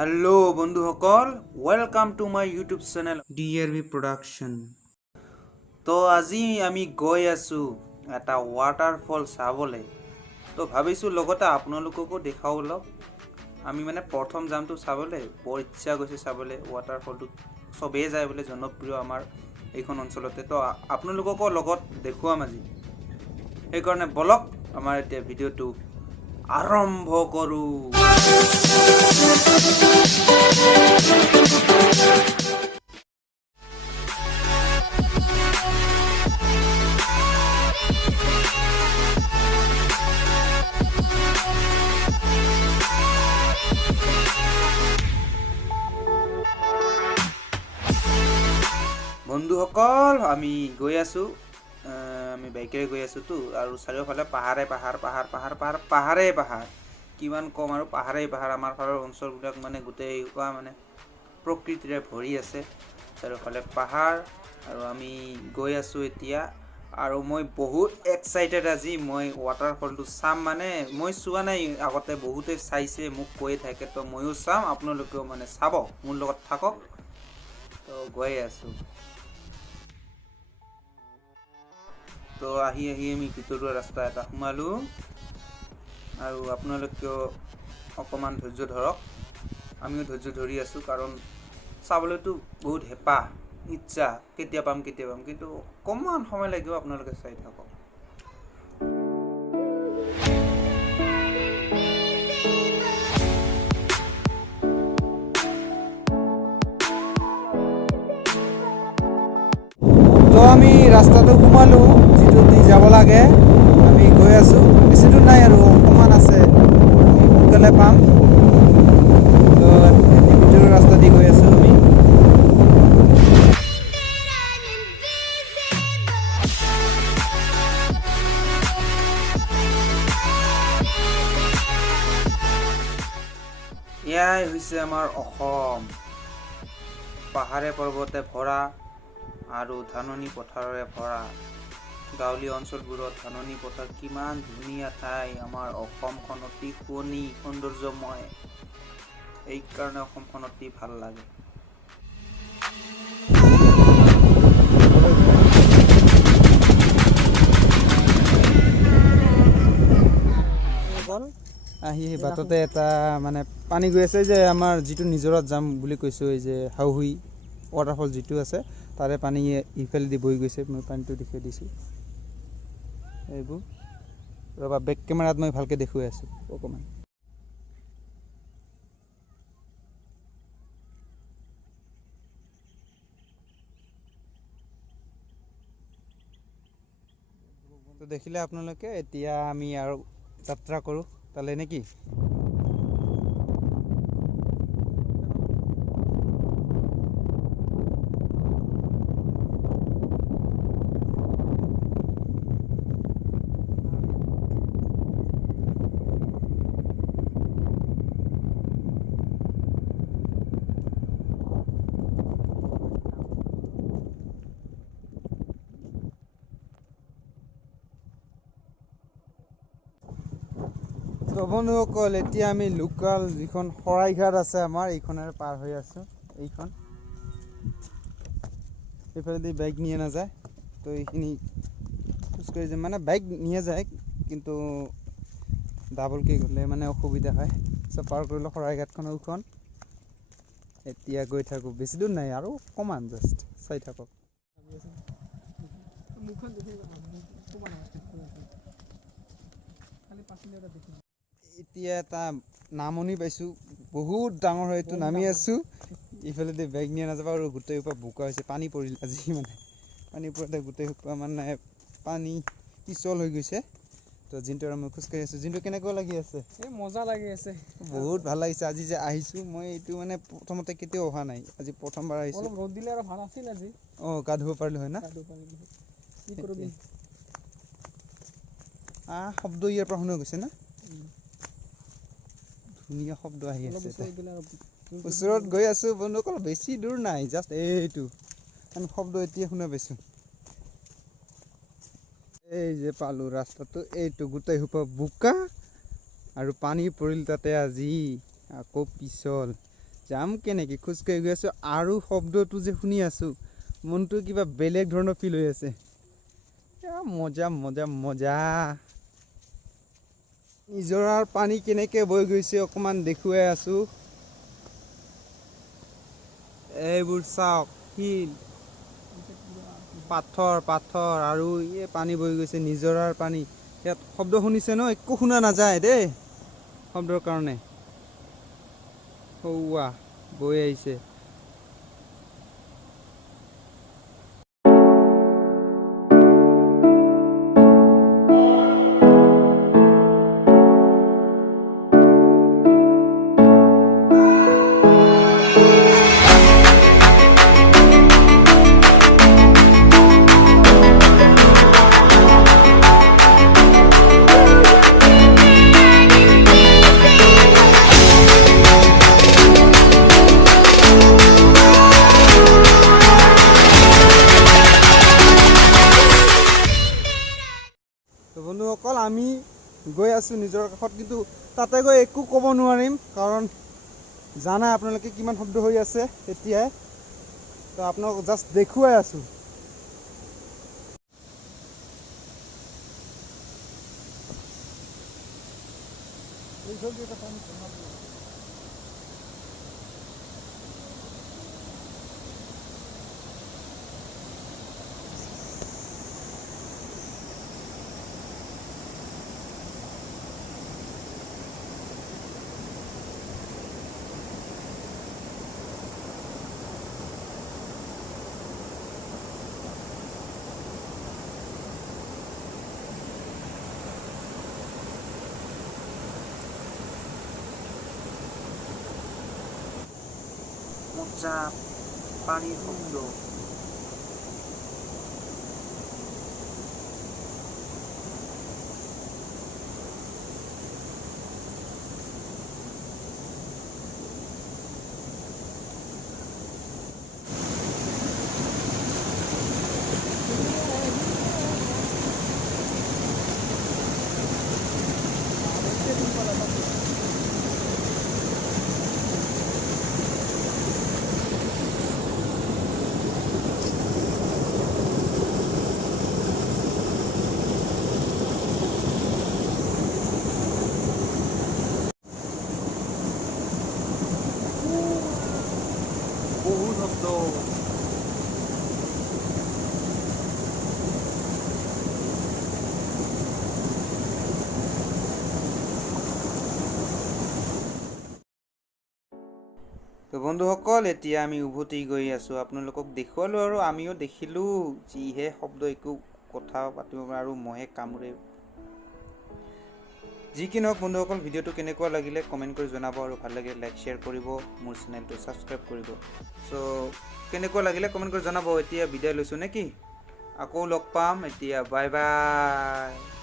Hello বন্ধুসকল, welcome to my YouTube channel DRV Production. তো আজি আমি গৈ আছো এটা waterfall চাবলৈ। তো ভাবিছো লগতে আপোনালোককো দেখাও লওক। আমি মানে প্ৰথম যামটো চাবলৈ, বৰ ইচ্ছা গৈছে চাবলৈ waterfallটো। সবেই যায় বলে জনপ্ৰিয় আমাৰ এইখন অঞ্চলতে। তো আপোনালোককো লগত দেখুৱাম আজি। সেইকাৰণে বলক আমাৰ এতিয়া ভিডিঅ'টো আৰম্ভ কৰো। বন্ধুসকল, আমি গৈ আছো, আমি বাইকেৰে গৈ আছো তো, আৰু চাৰিওফালে পাহাৰে পাহাৰ কিমান কম আৰু পাহাৰে আমাৰ ফালৰ অঞ্চলবিলাক মানে গোটেই মানে প্ৰকৃতিৰে ভৰি আছে। চাৰিওফালে পাহাৰ আৰু আমি গৈ আছো এতিয়া। আৰু মই বহুত এক্সাইটেড আজি, মই ৱাটাৰফলটো চাম। মানে মই চোৱা নাই আগতে, বহুতে চাইছে, মোক কৈ থাকে। তো ময়ো চাম, আপোনালোকেও মানে চাব, মোৰ লগত থাকক। তো গৈ আছো। তো আহি আমি ভিতৰুৱা ৰাস্তা এটা সোমালো, আৰু আপোনালোকেও অকণমান ধৈৰ্য ধৰক। আমিও ধৈৰ্য ধৰি আছো, কাৰণ চাবলৈতো বহুত হেঁপাহ, ইচ্ছা, কেতিয়া পাম, কিন্তু অকণমান সময় লাগিব। আপোনালোকে চাই থাকক। তো আমি ৰাস্তাটো সোমালো, যিটো দি যাব লাগে। আমি গৈ আছো, বেছি দূৰ নাই আৰু অকণমান আছে, সোনকালে পাম। তো ভিতৰৰ ৰাস্তা দি গৈ আছো আমি। এয়াই হৈছে আমাৰ অসম, পাহাৰে পৰ্বতে ভৰা আৰু ধাননি পথাৰেৰে ভৰা। গাঁৱলীয়া অঞ্চলবোৰত ধাননি পথাৰ, কিমান ধুনীয়া ঠাই। আমাৰ অসমখন অতি শুৱনি, সৌন্দৰ্যময়। এইকাৰণে অসমখন অতি ভাল লাগে। আহি বাটতে এটা মানে পানী গৈ আছে, যে আমাৰ যিটো নিজৰত যাম বুলি কৈছোঁ, এই যে হাউহি ৱাটাৰফল যিটো আছে, তাৰে পানী ইফালেদি বৈ গৈছে। মই পানীটো দেখুৱাই দিছোঁ। এইবোৰ ৰ'বা, বেক কেমেৰাত মই ভালকৈ দেখুৱাই আছোঁ অকণমান। তো দেখিলে আপোনালোকে। এতিয়া আমি আৰু যাত্ৰা কৰোঁ তালৈ, নেকি? তো বন্ধুসকল, এতিয়া আমি লোকেল যিখন শৰাইঘাট আছে আমাৰ, এইখনেৰে পাৰ হৈ আছোঁ। এইখন এইফালেদি বাইক নিয়ে নাযায়, তো এইখিনি খোজকাঢ়ি যাম। মানে বাইক নিয়ে যায়, কিন্তু ডাবলকৈ গ'লে মানে অসুবিধা হয়। চব পাৰ কৰিলোঁ শৰাইঘাটখন, ওখন। এতিয়া গৈ থাকোঁ, বেছি দূৰ নাই আৰু অকণমান, জাষ্ট চাই থাকক। এতিয়া এটা নামনি পাইছোঁ, বহুত ডাঙৰ হয়। এইটো নামি আছোঁ, ইফালেদি বেগ নিয়ে নাযাব, আৰু গোটেই সোপা বোকা হৈছে। পানী পৰিল আজি, মানে পানী পৰোঁতে গোটেই সোপা মানে পানী পিছল হৈ গৈছে। তো জিন্তু আৰু মই খোজকাঢ়ি আছোঁ। জিন্তু, কেনেকুৱা লাগি আছে? এই মজা লাগি আছে, বহুত ভাল লাগিছে। আজি যে আহিছোঁ মই, এইটো মানে প্ৰথমতে কেতিয়াও অহা নাই, আজি প্ৰথমবাৰ আহিছোঁ। অলপ ৰ'দ দিলে আৰু ভাল আছিল আজি। গা ধুব পাৰিলোঁ হয় না? কি কৰিবি? শব্দ ইয়াৰ পৰা শুনা গৈছে না? ধুনীয়া শব্দ আহি আছে। ওচৰত গৈ আছোঁ বন্ধুসকল, বেছি দূৰ নাই, জাষ্ট এইটো আমি শব্দ এতিয়া শুনা পাইছোঁ। এই যে পালোঁ ৰাস্তাটো, এইটো গোটেই সোপা বোকা আৰু পানী পৰিল তাতে আজি, আকৌ পিছল। যাম কেনেকৈ খোজকাঢ়ি গৈ আছোঁ আৰু শব্দটো যে শুনি আছোঁ মনটো কিবা বেলেগ ধৰণৰ ফিল হৈ আছে মজা মজা মজা নিজৰাৰ পানী কেনেকৈ বৈ গৈছে অকণমান দেখুৱাই আছোঁ এইবোৰ চাওক শিল পাথৰ আৰু এই পানী বৈ গৈছে নিজৰাৰ পানী ইয়াত শব্দ শুনিছে ন একো শুনা নাযায় দেই শব্দৰ কাৰণে সৌৱা বৈ আহিছে তো বন্ধুসকল আমি গৈ আছোঁ নিজৰ কাষত কিন্তু তাতে গৈ একো ক'ব নোৱাৰিম কাৰণ জানাই আপোনালোকে কিমান শব্দ হৈ আছে এতিয়াই তো আপোনালোকক জাষ্ট দেখুৱাই আছোঁ মজা পানীৰ শব্দ বহুত শব্দ তো বন্ধুসকল এতিয়া আমি উভতি গৈ আছোঁ আপোনালোকক দেখুৱালোঁ আৰু আমিও দেখিলোঁ যিহে শব্দ একো কথা পাতিব আৰু মহে কামোৰে যি কি নহওক বন্ধুসকল ভিডিঅ'টো কেনেকুৱা লাগিলে কমেণ্ট কৰি জনাব আৰু ভাল লাগিলে লাইক শ্বেয়াৰ কৰিব মোৰ চেনেলটো ছাবস্ক্ৰাইব কৰিব চ' কেনেকুৱা লাগিলে কমেণ্ট কৰি জনাব এতিয়া বিদায় লৈছোঁ নেকি আকৌ লগ পাম এতিয়া বাই বাই